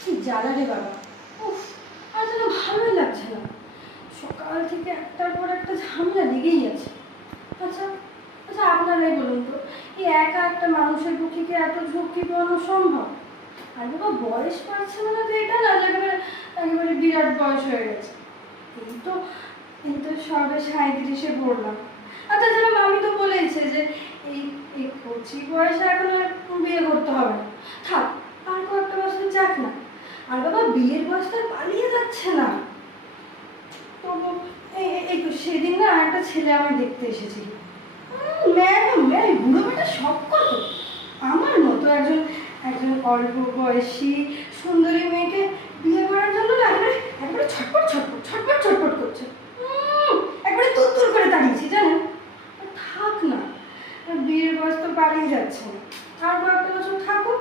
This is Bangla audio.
কি জ্বালা রে বাবা! উফ! আর যেন ভালোই লাগছে না। সকাল থেকে একটার পর একটা ঝামেলা লেগেই আছে। আচ্ছা আচ্ছা, আপনারাই বলুন তো, এই একা একটা মানুষের পক্ষে কি এত ঝক্কি পাওয়ানো সম্ভব? আর বাবা, বয়স বাড়ছে মানে তো এটা না যে একেবারে একেবারে বিরাট বয়স হয়ে গেছে। এই তো এই তো সবে ৩৭-এ পড়লাম। আচ্ছা যেরকম আমি তো বলেইছে যে এই এই কচি বয়সে এখন আর বিয়ে করতে হবে না, থাক, আর কয়েকটা বছর যাক না। আর বাবা, বিয়ের বয়সটা পালিয়ে যাচ্ছে না। তো এই তো সেদিন না একটা ছেলে আমি দেখতে এসেছিল। ম্যাডাম ম্যাডাম, বুড়ো মেয়েটা সব কত! আমার মতো একজন একজন অল্প বয়সী সুন্দরী মেয়েকে বিয়ে করার জন্য না একবারে একবারে ছটপট ছটপট ছটপট ছটপট করছে। একবারে তুত্তুর করে দাঁড়িয়েছি জানেন। থাক না, বিয়ের বয়স তো পালিয়ে যাচ্ছে না, আর কয়েকটা বছর থাকুক।